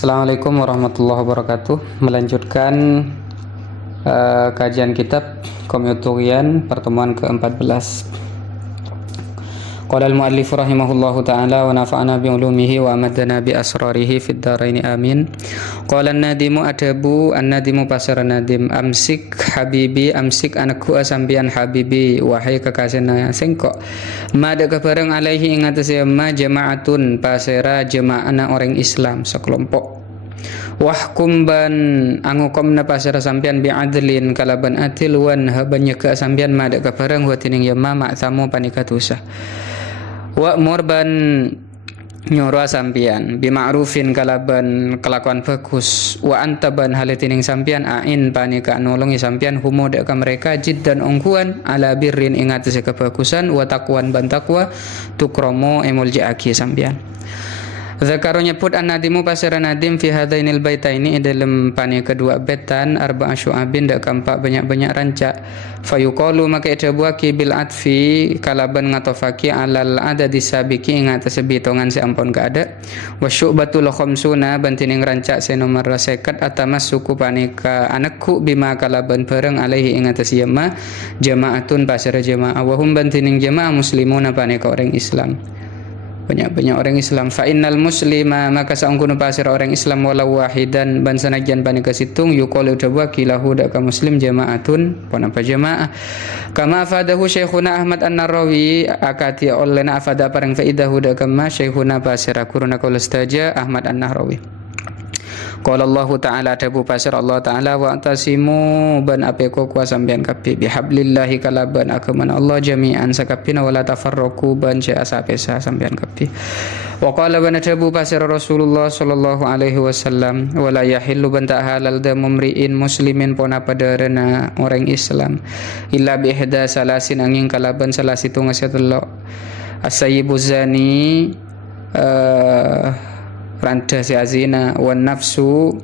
Assalamualaikum warahmatullahi wabarakatuh. Melanjutkan kajian kitab Qomiyut pertemuan ke-14. Qala al-muallif rahimahullahu ta'ala wa nafa'ana bi ulumihi wa amadana bi asrarihi fid dharain amin. Qala an-nadimu adabu an-nadimu pasar nadim amsik habibi amsik anakku asambian habibi wahai kekasihna sengko mada kebareng alaihi ing atase ma jama'atun pasera jemaahna orang Islam sekelompok wahkum ban angukomna pasara sampian bi'adlin kalaban adil wan habanya ke sampian mada kebareng wa tining yama ma'tamu panikatusa wa murban nyoro sampian bima'rufin kalaban kelakuan bagus wa antaban halitining sampian ain panika nolongi sampian humo deka mereka jiddan ongkuan ala birrin ing atase kebagusan wa taqwan ban taqwa tukromo emul jaaki sampian. Zakaru nyebut an-nadimu pasara nadim fi hadainil baitaini dalam pani kedua betan arba'a syu'abin dak kampak banyak-banyak rancak fayuqalu maka idabuaki bil atfi kalaban ngatofaki alal adadi sabiki ing atas bitongan seampun ka ada wa syu'batul khamsuna bantining rancak se nomor 50 atamas suku panika anakku bima kalaban bareng alaihi ing atas yama jama'atun pasara jamaah wa hum bantining jamaah muslimuna panika orang Islam banyak-banyak orang Islam fa innal muslima maka saungkunu pasir orang Islam walau wahidan ban sanajan panika situng yuqalu dawaki lahu dak muslim jamaatun pon apa jamaah kama afadahu syekhuna Ahmad An-Narawi akati olena afada parang faidahu dak kama syekhuna pasir kuruna qaulastaja Ahmad An-Narawi. Qala Allah Ta'ala dabu pasir Allah Ta'ala wa antasimu ban apeko kuasa sampean kapi bihablillahi kalaban akaman Allah jami'an sakapina wala tafarraqu ban ca asapesa sampean kapi wa qala ban dabu pasir Rasulullah sallallahu alaihi wasallam wala yahillu ban ta halal da mumriin muslimin pona padarana orang Islam illa bi ihda salasin angin kalaban salasitung asetelo as-sayyibu zani randa si azina wan nafsu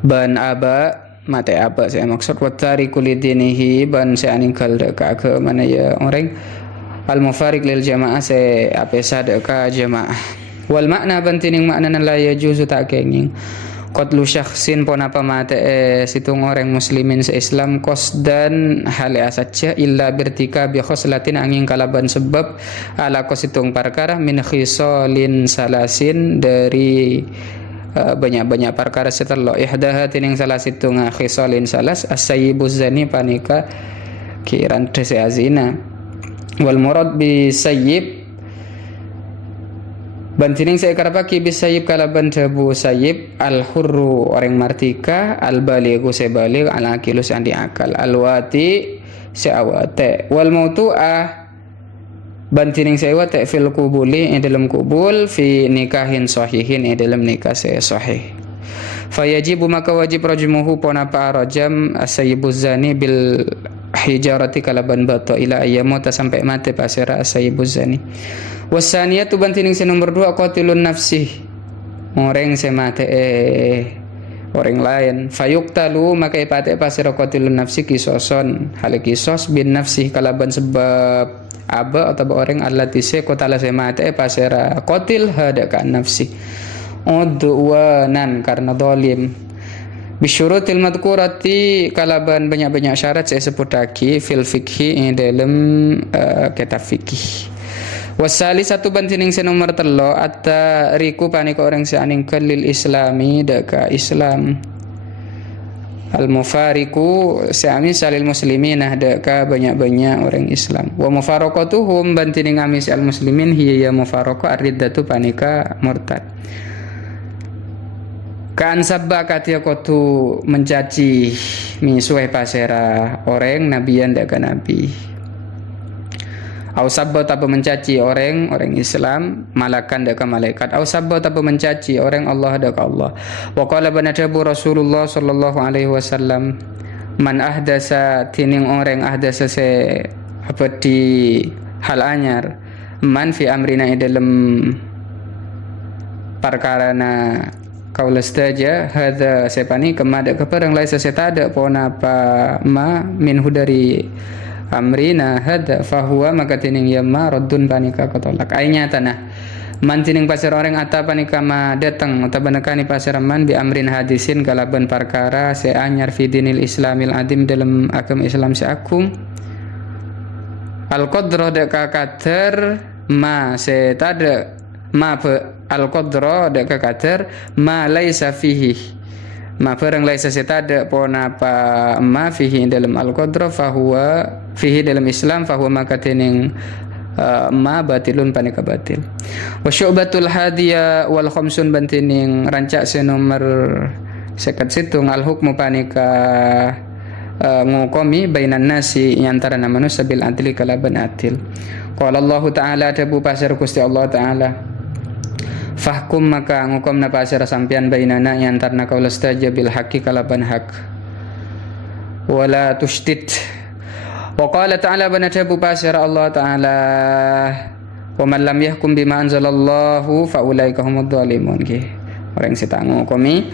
ban aba mate aba saya maksud watari kulidinihi ban saya aningkal deka ke mana ya orang al mufarik lil jamaah saya apesa deka jamaah wal makna bantining makna la yajuzu tak kenging qatlu syakhsin pon apa mate situng orang muslimin se-Islam qasdan hal asatja illa birtika bi khoslatin angin kalaban sebab ala situng perkara min khisalin salasin dari banyak-banyak perkara setelah ihdaha tining salah situng khisalin salas as-sayyibuz zani panika kiran dese azina wal murad bi sayyib bantining saya karapaki bisayib kalaban dabu sayib al-hurru orang martika al-balighu sebalig al-aqilu seandi akal al-wati seawate wal mautu'ah bantining saya wate fil kubuli dalam kubul fi nikahin sahihin dalam nikah sahih fayajibu maka wajib rajmuhu ponapa rajam as-sayyibuz zani bil hijarati kalaban bata ila ayyamata sampai mati pasira as-sayyibuz zani wasaniyatu bantining se nomor 2 qatilun nafsi orang se mate orang lain fayuqtalu maka ipate pasira qatilun nafsi kisoson hal kisos bin nafsi kalaban sebab aba atau orang allati se qatala se mate pasira qatil hada kan nafsi udwanan karena zalim bisyurutil madhkurati kalaban banyak-banyak syarat saya sebut lagi fil fikhi dalam kitab fikih wasali satu bantining se nomor 3 atta riku panika orang se aningkeun lil islami deka Islam al mufariku seami salil muslimin deka banyak-banyak orang Islam wa mufaraqatuhum bantining amis al muslimin hiya ya mufaraqah ar-riddatu panika murtad kan sabba katia kotu mencaci misuh pasera orang nabiyan deka nabi au sabba apa mencaci orang Islam malakan deka malaikat au sabba apa mencaci orang Allah deka Allah wa qala banadabu Rasulullah sallallahu alaihi wasallam man ahdasa tining orang ahdasa se apa di hal anyar man fi amrina dalam perkarana kaulastaja hadza sepani kemada keperang laisa setada pon apa ma minhu dari amrina hada fahuwa maka tining yamma raddun panika kotolak ainya tanah mantining pasir orang atapani kama datang utabanakani pasir man bi amrin hadisin kalaban perkara se anyar fi dinil islamil adim dalam agama Islam se agung al qadra de ka kater ma se tada ma al qadra de ka kater ma laisa fihi ma barang laisa se tada pona pa ma fihi dalam al qadra fa huwa fihi dalam Islam fa huwa makatening ma batilun panika batil wa syu'batul hadiya wal khamsun bantining rancak se nomor 57 al hukmu panika ngukomi bainan nasi antara manusia bil adli kalaban adil qala Allah taala tabu pasir Gusti Allah taala fahkum maka ngukomna pasir sampean bainana antarna kaula staja bil haqqi kalaban hak wala tustit. Wa qala ta'ala banatabu pasir Allah ta'ala wa man lam yahkum bima anzalallahu fa ulaika humudz zalimun ki orang sitangu komi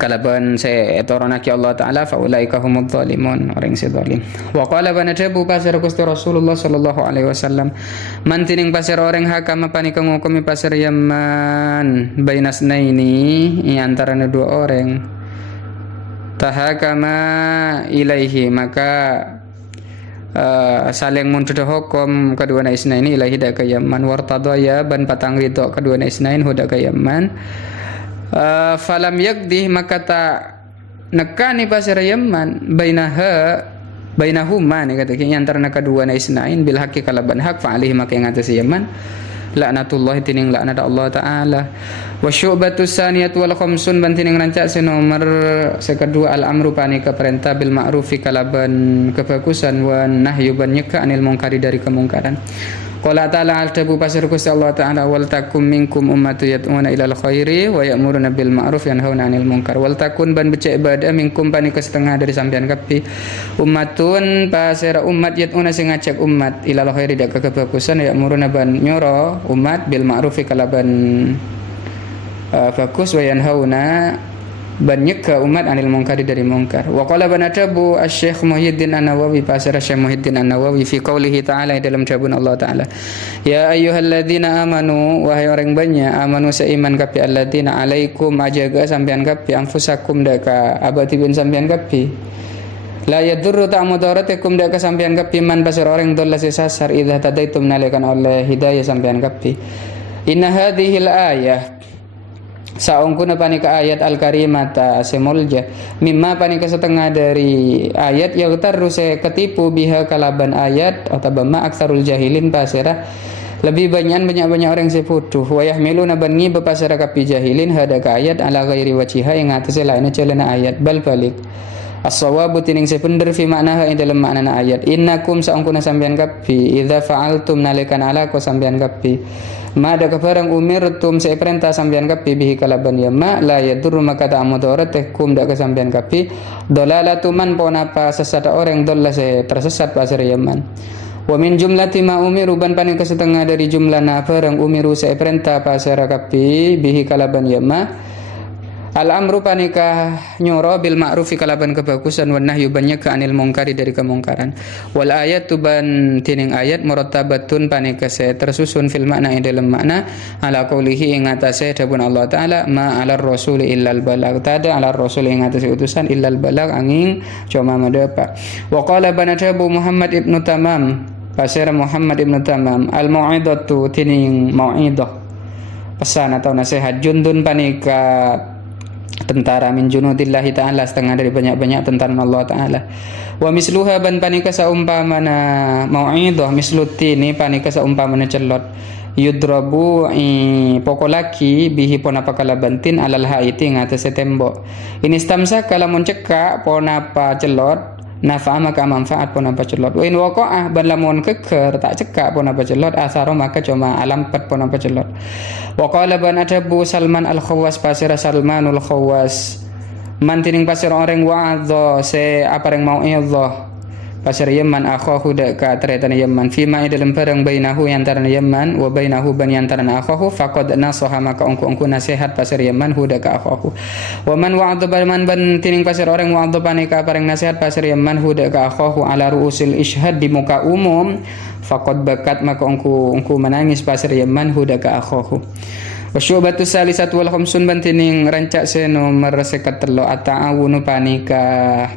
kalaban se etoronaki Allah ta'ala fa ulaika humudz zalimun orang si zalim. Wa qala banatabu pasir Gusti Rasulullah sallallahu alaihi wasallam mantining pasir orang hakama panika ngukumi pasir Yaman bainasnaini antara dua orang tahakama ilaihi maka saling muntuh hukum kedua isnain ilaihi dak Yaman wartadaya ban patang ridho kedua isnain huda ka Yaman falam yakdi maka tak nekani pasir Yaman bainahuma ni kata antara kedua isnain bil haqqi kalaban hak fa alihi maka yang atas Yaman laknatullah tining laknat Allah taala wa syu'batus saniyat wal khamsun bantining rancak nomor kedua al amru panika perintah bil ma'rufi kalaban kebagusan wa nahyu ban nyeka anil munkari dari kemungkaran. Qala ta'ala al-tabu pasir Gusti Allah taala wal takum minkum ummatu yad'una ilal khairi wa ya'muruna bil ma'ruf yanhauna 'anil munkar wal takun ban becek ibadah minkum panika setengah dari sampean kapi ummatun pasir umat yad'una sing ngajak umat ilal khairi dak kebagusan ya'muruna ban nyoro umat bil ma'rufi kalaban bagus wa yanhauna banyak ke umat anil munkari dari munkar. Wa qala banatabu asy-syekh Muhyiddin An-Nawawi pasir Syekh Muhyiddin An-Nawawi fi qaulihi ta'ala dalam jabun Allah taala ya ayyuhalladzina amanu wahai orang banyak amanu seiman kapi alladzina alaikum ajaga sampean kapi anfusakum daka abati bin sampean kapi la yadurru ta'mudaratikum daka sampean kapi man pasir orang dolla sesasar idza tadaitum nalikan oleh hidayah sampean kapi inna hadhil ayah saungkuna panika ayat al-karimata semulja mimma panika setengah dari ayat yang terus ketipu biha kalaban ayat atau bama aksarul jahilin pasira lebih banyak orang seputuh wa yahmiluna bangi bepasira kapi jahilin hadaka ayat ala ghairi wajiha yang atase lainnya celana ayat bal balik as-sawabu tining sepender fi maknaha ing dalam makna ayat innakum saungkuna sampean kapi idza fa'altum nalikan ala ko sampean kapi mada kafarang umirtum saya perintah sampean kapi bihi kalaban ya ma la yadurru maka ta'mudaratukum dak sampean kapi dalalatu man ponapa sesat orang dolla saya tersesat pasir Yaman wa min jumlati ma umiru ban panika setengah dari jumlana barang umiru saya perintah pasir kapi bihi kalaban ya ma al amru panika nyoro bil ma'rufi kalaban kebagusan wan nahyu banyak ke anil munkari dari kemungkaran wal ayatu ban tining ayat murattabatun panika se tersusun fil makna dalam makna ala qoulihi ing atase dawuh Allah taala ma alar rasul illal balag tada alar rasul ing atase utusan illal balag angin cuma madapa wa qala banatabu Muhammad ibnu Tamam pasir Muhammad ibnu Tamam al mau'idatu tining mau'idah pesan atau nasihat jundun panika tentara min junudillahi ta'ala setengah dari banyak-banyak tentara Allah ta'ala wa misluha ban panika saumpamana mau'idah mislutini panika saumpamana celot yudrabu pokolaki bihi ponapa kalabantin alal haiti ngatasi tembok ini stamsa kalamun cekak ponapa celot nafa'a maka manfaat ponapa celot wa in waqa'ah ban lamun keker tak cekak ponapa celot asaro maka cuma alampet ponapa celot wa qala ban adabu Salman al-Khawwas pasira Salmanul Khawwas mantining pasir orang wa'adha se apa yang mau idhah pasir Yaman akhahu ka taretan Yaman fima dalam perang bainahu yang antara Yaman wa bainahu ban yang antara akhahu faqad nasaha maka ongku nasihat pasir Yaman huda ka akhahu wa man wa'adha man ban tining pasir orang wa'adha panika pareng nasihat pasir Yaman huda ka akhahu ala ruusil ishhad di muka umum faqad bakat maka ongku menangis pasir Yaman huda ka akhahu. Wasyubatu salisat wal khamsun bantining rancak seno meresekat telo ata'awunu panika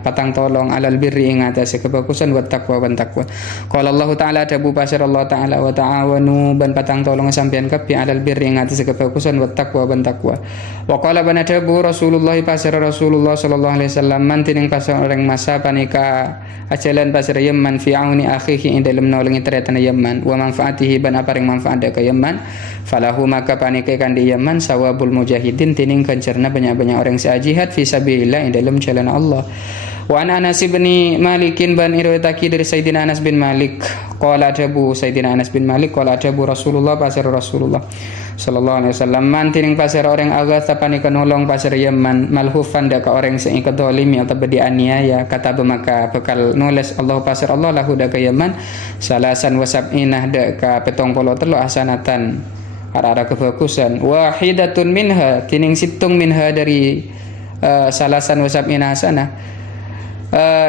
patang tolong alal birri ing atase kebagusan wa taqwa ban taqwa. Qala Allah taala dabu pasir Allah taala wa ta'awanu ban patang tolong sampean kapi alal birri ing atase kebagusan wa taqwa ban taqwa. Wa qala bana dabu Rasulullah pasir Rasulullah sallallahu alaihi wasallam mantining pasir orang masa panika ajalan pasir Yaman fi auni akhihi ing dalem nolongi tretan Yaman wa manfaatihi ban aparing manfaat ka Yaman falahu maka panika di Yaman sawabul mujahidin tining kencerna banyak-banyak orang jihad fi sabilillah ing dalam jalan Allah. Wa an Anas bin Malikin ban irwataki dari Sayyidina Anas bin Malik qala dabu Sayyidina Anas bin Malik qala dabu Rasulullah pasir Rasulullah sallallahu alaihi wasallam man tining pasir orang agatha panika nolong pasir Yaman malhufan da ka orang sing kedolimi atau dianiaya kata maka bekal nulis Allah pasir Allah lahu da ka Yaman salasan wasabinah da ka 73 hasanatan ara kebagusan wahidatun minha tining situng minha dari salasan wasab inasana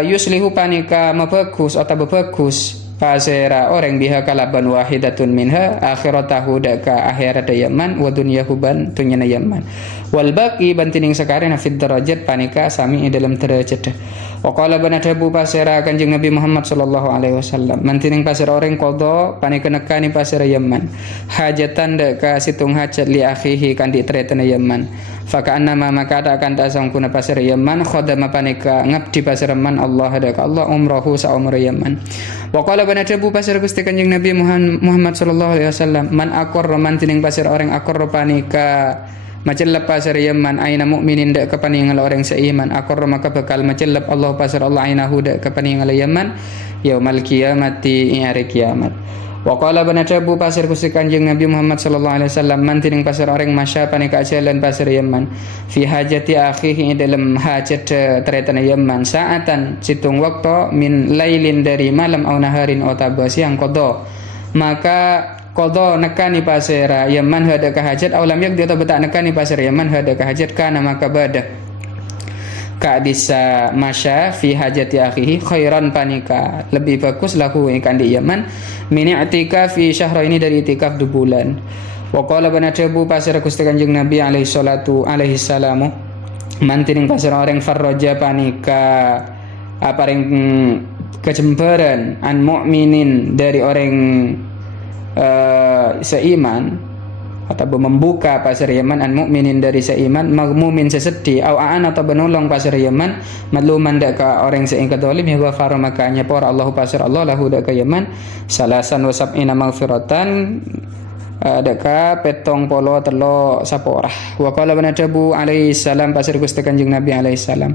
yuslihu panika mabagus atau bagus pasera orang biha kalaban wahidatun minha akhiratahu daka akhirat Yaman wa dunyahu ban dunyana Yaman wal baqi bantining sakarena fid darajat panika sami dalam derajat. Wa qala banadabu pasera Kanjeng Nabi Muhammad sallallahu alaihi wasallam mantining pasera orang qada panika nekani pasera Yaman hajatan daka situng hajat li akhihi kandi tretana Yaman faka annama maka akan tasang kuna pasera Yaman khadama panika ngabdi pasera man Allah daka Allah umrahu sa umra Yaman. Wa qala banadabu pasera Gusti Kanjeng Nabi Muhammad sallallahu alaihi wasallam man aqarra mantining pasera orang aqarra panika macelap pasar Yaman aina mukminin dak kepaningal orang seiman akor maka bakal macelap Allah pasar Allah aina huda kepaningal Yaman yaumal qiyamati ing hari kiamat. Wa qala banadabu pasar Gusti Kanjeng Nabi Muhammad sallallahu alaihi wasallam mantining pasar orang masya panika jalan pasar Yaman fi hajati akhihi dalam hajat teretan Yaman saatan situng waktu min lailin dari malam au naharin atau siang qada maka qada nekani pasera Yaman hada ka hajat aw lam yakdi atau betak nekani pasera Yaman hada ka hajat kana maka bada ka disa masya fi hajati akhihi khairan panika lebih bagus lahu ikan di Yaman min i'tikaf fi syahra ini dari i'tikaf 2 bulan. Wa qala banadabu pasera Gusti Kanjeng Nabi alaihi salatu alaihi salamu mantining pasera orang farraja panika aparing kecemburan an mukminin dari orang seiman atau membuka pasar Yaman an mukminin dari seiman magmumin sesedih au aan atau menolong pasar Yaman madluman dak ka orang seing kadolim ya ghafara makanya por Allah pasar Allah lahu dak ka Yaman salasan wa sab'ina maghfiratan dak ka 73 saporah. Wa qala banadabu alaihi salam pasar Gusti Kanjeng Nabi alaihi salam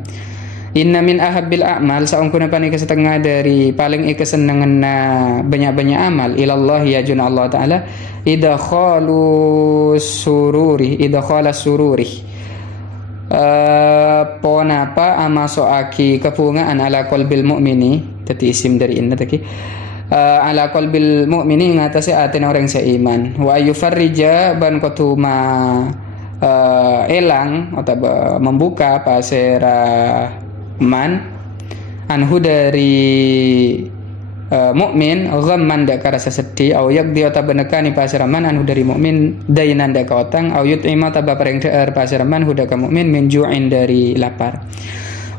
inna min ahabbil a'mal saungkuna panika setengah dari paling kesenangan banyak-banyak amal ilallah ya jun Allah taala idkhalu sururi ponapa amasoaki kepungaan ala qalbil mu'mini tadi isim dari inna tadi ala qalbil mu'mini ngatasi aten orang seiman wa yufarrija ban kotuma elang atau membuka pasera man anhu dari mukmin ghamman dak rasa sedih au yakdi ta benekani pasiraman anhu dari mukmin dainan dak utang au yut'ima ta bapareng deer pasiraman hu dak mukmin min ju'in dari lapar.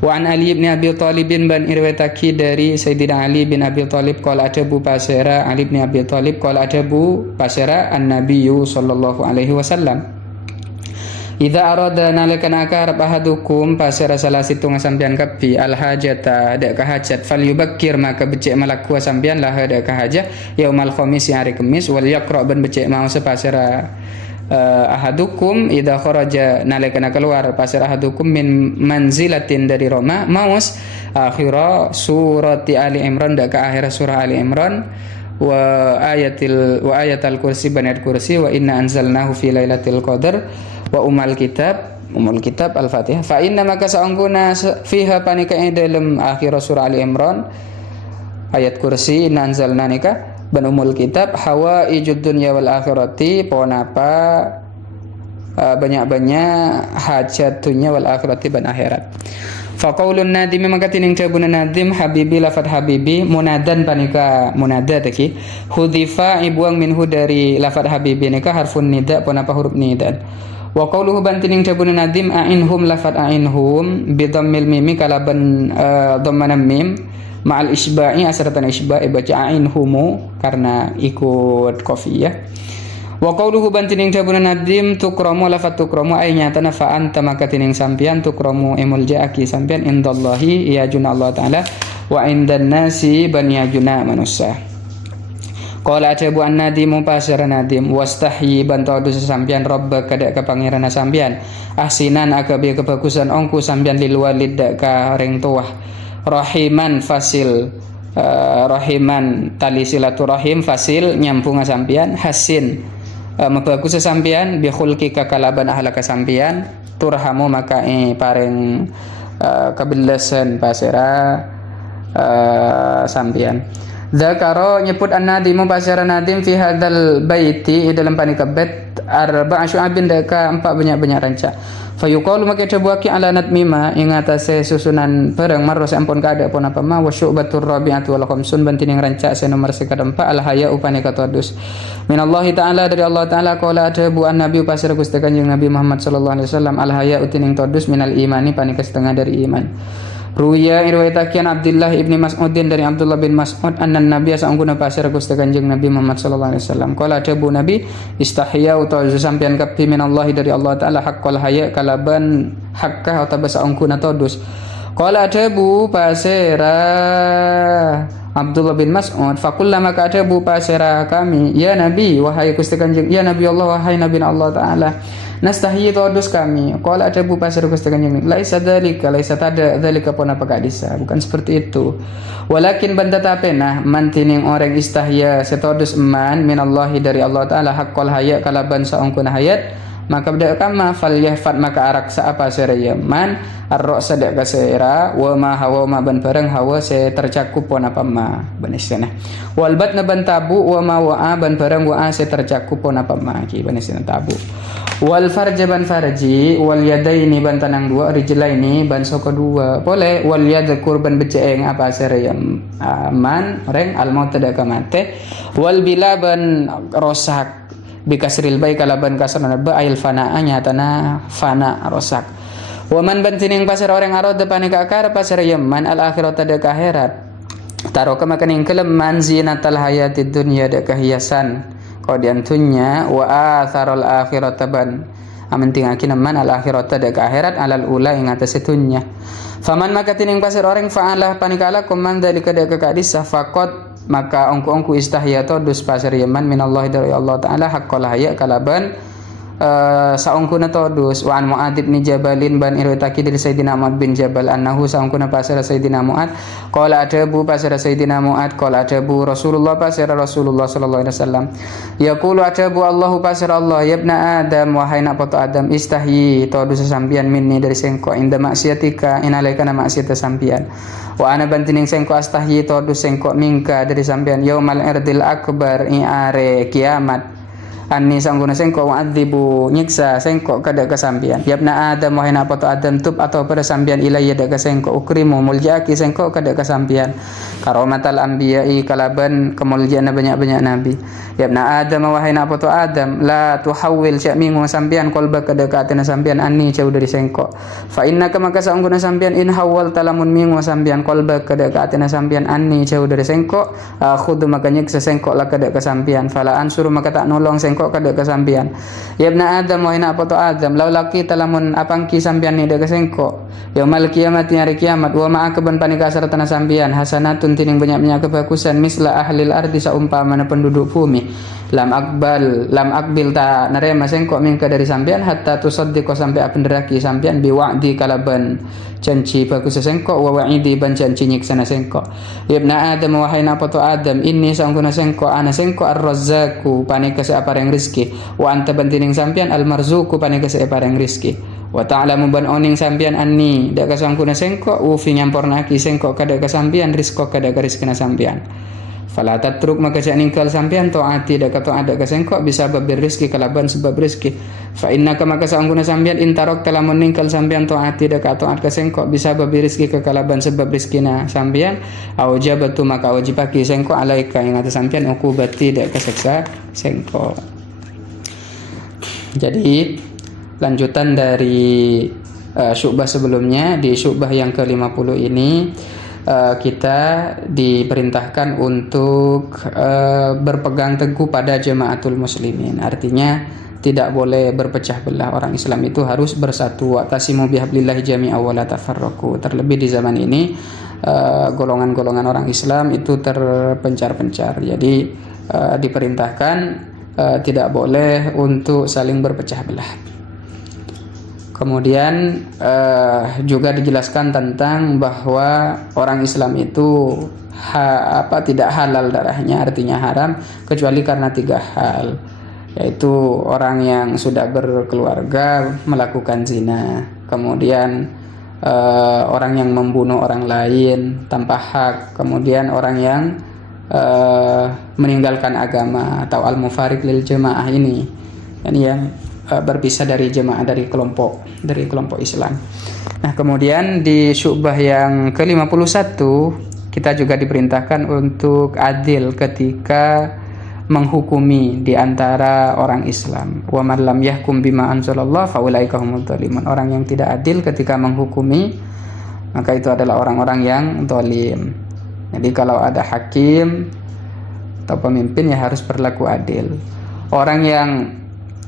Wa an Ali bin Abi Thalib ban irwataki dari Sayyidina Ali bin Abi Thalib qala adabu pasira Ali bin Abi Thalib qala adabu pasira an-nabiyyu sallallahu alaihi wasallam idza arada nalakana akarab ahadukum pasira salah situ sampean kapi al hajata dak kahajat falyubakkir maka becek malaku sampean lah dak kahajat yaumal khamis hari Kamis wal yaqra ban becek mau sepasira ahadukum idza kharaja nalakana keluar pasira ahadukum min manzilatin dari Roma maus akhira surati Ali Imran dak ka akhir surah Ali Imran wa ayatul kursi banat kursi wa inna anzalnahu fi lailatul qadar wa umul kitab al-Fatihah fa inna maka saungguna fiha panika dalam akhir surah Ali Imran ayat kursi inna anzalna nika ban umul kitab hawaijud dunya wal akhirati ponapa banyak-banyak hajat dunia wal akhirati ban akhirat. Faqaulun nadim maka tining cabuna nadim habibi lafat habibi munadan panika munada taki hudhifa ibuang minhu dari lafat habibi nika harfun nida ponapa huruf nida. Wa qauluhu bantining cabuna nadim a'inhum lafat a'inhum bi dhammil mimi kalaban dhamman mim ma'al isba'i asratan isba'i baca a'inhumu karena ikut qafiyah. Wa qawluhu bantining cabuna nadim tukramu lafat tukramu ay nyatana fa anta maka tining sampian tukramu emul jaaki sampian indallahi ya juna Allah taala wa indan nasi bani juna manusia. Qala ajabu an nadimu pasara nadim wastahyi bantu sampian rabbaka kada ka pangerana sampian ahsinan agabe kebagusan ongku sampian lil walid ka ring tuah rahiman fasil rahiman tali silaturahim fasil nyambung sampian hasin mabagus sampean bi khulqika kalaban ahlaka sampean turhamu maka paring kebelasan pasera sampean. Dzakara nyebut an-nadimu pasera nadim fi hadzal baiti dalam panika bait arba'a syu'abin deka 4 banyak-banyak ranca. Fayuqalu maka cobuaki ala natmima ing atase susunan bareng marro sampun kada pun apa ma wa syu'batur rabi'atu wal khamsun bantining ranca se nomor sekadempat al haya upane katodus minallahi ta'ala dari Allah ta'ala qala adabu an nabi pasir Gusti Kanjeng Nabi Muhammad sallallahu alaihi wasallam al haya utining todus minal imani panika setengah dari iman. Ruya irwayatakian Abdullah ibni Mas'udin dari Abdullah bin Mas'ud anna nabiy sa'unguna pasir Gusti Kanjeng Nabi Muhammad sallallahu alaihi wasallam qala adabu nabi istahya utawa sampean kapi minallahi dari Allah taala haqqal haya kalaban hakkah utawa sa'unguna todus qala adabu pasira Abdullah bin Mas'ud fakullama ka adabu pasira kami ya nabi wahai Gusti Kanjeng ya nabi Allah wahai nabi Allah taala nastahyi todus kami qala adabu pasir Gusti Kanjeng laisa dzalika laisa tada dzalika pun apa kadisa bukan seperti itu walakin banda tapena mantining orang istahya setodus man minallahi dari Allah taala haqqal haya kalaban saungkuna hayat maka beda kama fal yahfat maka arak sa apa serayaman arro sadak kasera wa ma hawa ma ban bareng hawa se tercakup pon apa ma banisana wal batna ban tabu wa ma wa ban bareng wa se tercakup pon apa ma ki banisana tabu wal farja ban farji wal yadaini ban tanang dua rijlaini ban soko dua boleh wal yad kurban beceeng apa serayam man reng al maut tidak kamate wal bila ban rosak bikasril bai kalaban kasrana ba ayil fanaanya tanah fana rosak waman bantining pasir orang arad panika akar pasir yaman al akhirat ada akhirat taro kemakaning keleman zinatal hayatid dunya ada kehiasan kodian tunya wa atharul akhirat ban amanting akin man al akhirat ada akhirat alal ula ing atas itunya faman maka tining pasir orang fa'alah panikala kuman dalika ada kekadisah faqat maka ongku istahya todus pasir yaman minallahi dari Allah taala haqqal haya kalaban saungkuna todus wa an Mu'adz bin Jabalin ban irwataki dari Sayyidina Mu'adz bin Jabal annahu saungkuna pasir Sayyidina Mu'adz qala adabu pasir Sayyidina Mu'adz qala adabu Rasulullah pasir Rasulullah sallallahu alaihi wasallam yaqulu adabu Allahu pasir Allah ya ibna Adam wahai nak poto Adam istahyi todus sampian minni dari sengko inda maksiatika inalaikana maksiat sampian wa ana bantining sengko astahyi todus sengko mingka dari sampian yaumal irdil akbar are kiamat anni sangguna sengko wa'adzibu nyiksa sengko kada kesampian yabna Adam wahai nak poto Adam tub atau pada sampian ilayya dak sengko ukrimu muljaki sengko kada kesampian karomatal anbiya'i kalaban kemuliaan banyak-banyak nabi yabna Adam wahai nak poto Adam la tuhawil sya'mingu sampian qalba kada kaatena sampian anni jauh dari sengko fa innaka maka sangguna sampian in hawal talamun mingu sampian qalba kada kaatena sampian anni jauh dari sengko khudu maka nyiksa sengko la kada kesampian fala ansuru maka tak nolong sengko kada kesampian yabna Adam wahai nak poto Adam laulaki talamun apangki sampian ni dak sengko yaumal kiamat hari kiamat wa ma'akaban panika sartana sampian hasanatun tining banyak-banyak kebagusan misla ahlil ardi saumpamana penduduk bumi lam akbil ta narema sengko mingka dari sampian hatta tusaddiqo sampai apenderaki sampian biwa'di kalaban janji bagus sengko wa wa'idi ban janji nyiksana sengko yabna Adam wahai nak poto Adam inni saungkuna sengko ana sengko ar-razzaku panika sa apareng rizki wa anta bantining sampian al-marzuku panika sa apareng rizki Wa ta'lamu ban oning sampian anni dak kasangkuna sengko ufi nyamporna ki sengko kada kasampian rizqo kada rizkina sampian. Fala tatruk maka jangan ninggal sampean taati dak taat dak sengko bisa babir rezeki kalaban sebab rezeki. Fa innaka maka saungkuna sampean intarok telah meninggal sampean taati dak taat ka sengko bisa babir rezeki ke kalaban sebab rezekina sampean. Awjabatu maka wajibaki sengko alaika ing atas sampean ukubati dak kaseksa sengko. Jadi lanjutan dari syubah sebelumnya, di syubah yang ke-50 ini kita diperintahkan untuk berpegang teguh pada jamaatul muslimin. Artinya tidak boleh berpecah belah. Orang Islam itu harus bersatu. Wa'tasimu bihablillahi jami'a wa la tafarraqu. Terlebih di zaman ini golongan-golongan orang Islam itu terpencar-pencar. Jadi diperintahkan tidak boleh untuk saling berpecah belah. Kemudian juga dijelaskan tentang bahwa orang Islam itu tidak halal darahnya, artinya haram kecuali karena 3 hal, yaitu orang yang sudah berkeluarga melakukan zina, kemudian orang yang membunuh orang lain tanpa hak, kemudian orang yang meninggalkan agama atau al-mufariq lil jamaah ini yang berpisah dari jemaah, dari kelompok Islam. Nah, kemudian di syubah yang ke-51 kita juga diperintahkan untuk adil ketika menghukumi di antara orang Islam. Wa man lam yahkum bima anzalallah fa ulaika humudz zalimun. Orang yang tidak adil ketika menghukumi maka itu adalah orang-orang yang zalim. Jadi kalau ada hakim atau pemimpin ya harus berlaku adil. Orang yang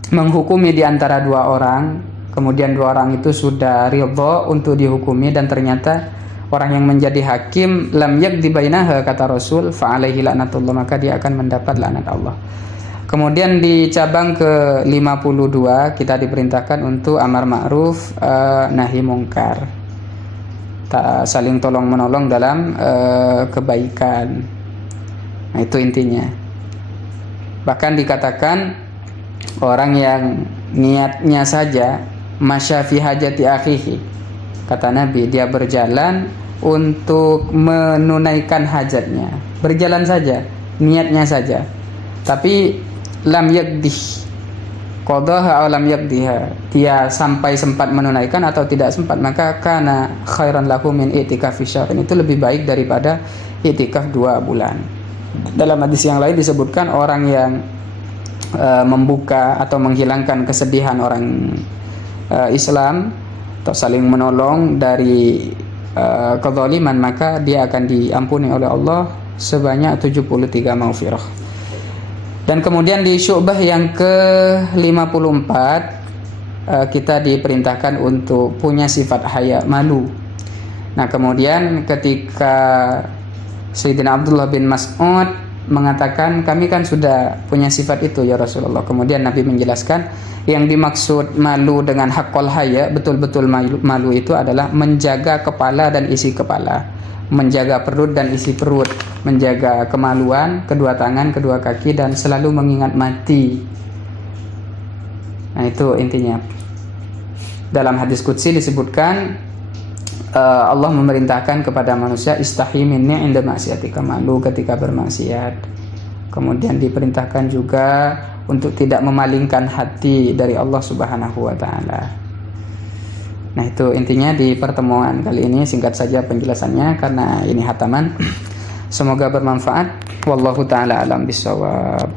menghukumi di antara 2 orang, kemudian 2 orang itu sudah ridha untuk dihukumi dan ternyata orang yang menjadi hakim lam yaqdi bainaha kata Rasul fa alaihi laknatullah, maka dia akan mendapat laknat Allah. Kemudian di cabang ke-52 kita diperintahkan untuk amar ma'ruf nahi mungkar. Saling tolong menolong dalam kebaikan. Nah, itu intinya. Bahkan dikatakan orang yang niatnya saja masya fi hajati akhihi, kata Nabi, dia berjalan untuk menunaikan hajatnya, berjalan saja, niatnya saja, tapi lam yaqdih qadaha aw lam yaqdiha, dia sampai sempat menunaikan atau tidak sempat, maka kana khairan lahu min i'tikafi syahrin, itu lebih baik daripada i'tikaf 2 bulan. Dalam hadis yang lain disebutkan orang yang membuka atau menghilangkan kesedihan orang Islam atau saling menolong dari kezaliman, maka dia akan diampuni oleh Allah sebanyak 73 maghfirah. Dan kemudian di syubah yang ke-54 kita diperintahkan untuk punya sifat haya, malu. Nah, kemudian ketika Sayyidina Abdullah bin Mas'ud mengatakan, kami kan sudah punya sifat itu ya Rasulullah. Kemudian Nabi menjelaskan yang dimaksud malu dengan haqqul haya, betul-betul malu itu adalah menjaga kepala dan isi kepala, menjaga perut dan isi perut, menjaga kemaluan, kedua tangan, kedua kaki, dan selalu mengingat mati. Nah, itu intinya. Dalam hadis qudsi disebutkan Allah memerintahkan kepada manusia istahi minni inda maksiatika, malu ketika bermaksiat. Kemudian diperintahkan juga untuk tidak memalingkan hati dari Allah Subhanahu wa taala. Nah, itu intinya di pertemuan kali ini. Singkat saja penjelasannya karena ini hataman. Semoga bermanfaat. Wallahu taala alam bisawab.